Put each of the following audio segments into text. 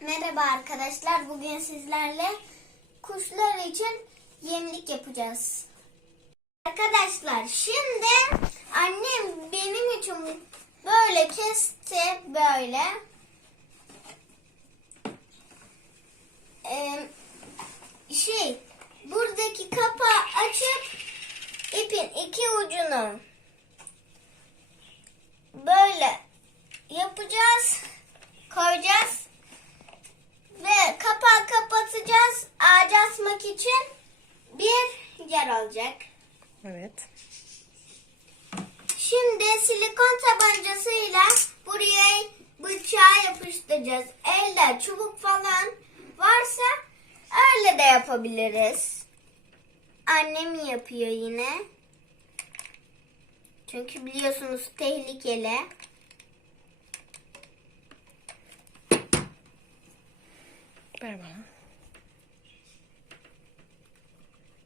Merhaba arkadaşlar. Bugün sizlerle kuşlar için yemlik yapacağız. Arkadaşlar şimdi annem benim için böyle kesti böyle. Ee, şey buradaki kapağı açıp ipin iki ucunu böyle yapacağız, koyacağız kapağı kapatacağız. Ağaca asmak için bir yer olacak. Evet. Şimdi silikon tabancasıyla buraya bıçağı yapıştıracağız. Elde çubuk falan varsa öyle de yapabiliriz. Annem yapıyor yine. Çünkü biliyorsunuz tehlikeli. Ver bana.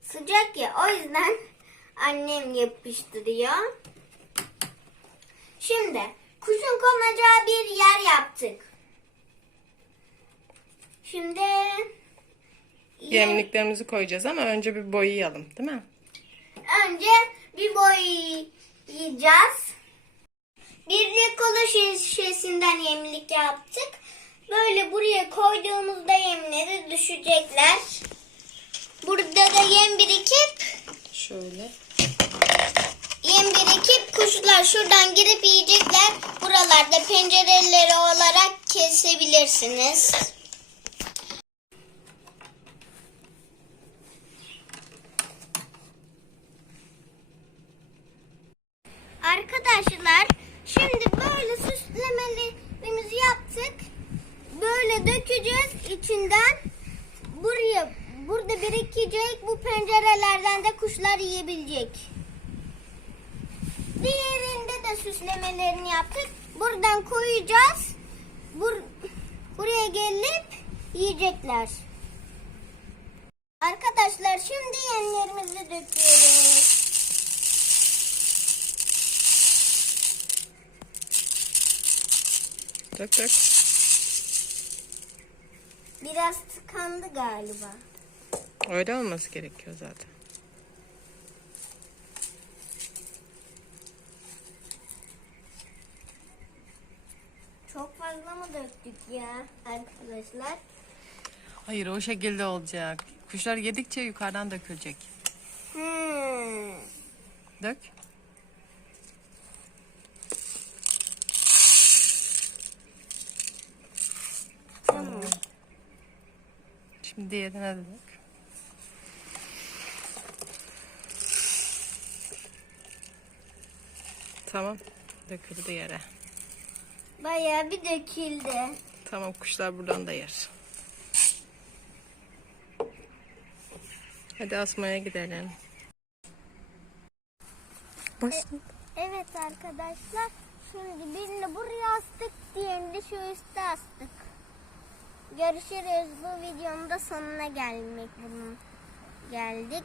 Sıcak ya o yüzden annem yapıştırıyor. Şimdi kuşun konacağı bir yer yaptık. Şimdi yem- Yemliklerimizi koyacağız ama önce bir boyayalım değil mi? önce bir boyayacağız. Bir kola şişesinden yemlik yaptık. Koyduğumuzda yemleri düşecekler. Burada da yem birikip Şöyle. Yem birikip kuşlar şuradan girip yiyecekler. Buralarda pencereleri olarak kesebilirsiniz. Arkadaşlar şimdi böyle süslemelerimizi yaptık. Böyle dökeceğiz içinden. Buraya burada birikecek. Bu pencerelerden de kuşlar yiyebilecek. Diğerinde de süslemelerini yaptık. Buradan koyacağız. Bur buraya gelip yiyecekler. Arkadaşlar şimdi yemlerimizi döküyoruz. Dök dök. Biraz tıkandı galiba. Öyle olması gerekiyor zaten. Çok fazla mı döktük ya arkadaşlar? Hayır o şekilde olacak. Kuşlar yedikçe yukarıdan dökülecek. Hmm. Dök. Tamam. Şimdi diğerine de dök. Tamam. Döküldü yere. Bayağı bir döküldü. Tamam kuşlar buradan da yer. Hadi asmaya gidelim. Başla. Evet arkadaşlar. Şimdi birini buraya astık, diğerini de şu üstte astık. Görüşürüz. Bu videonun da sonuna gelmek bunun geldik.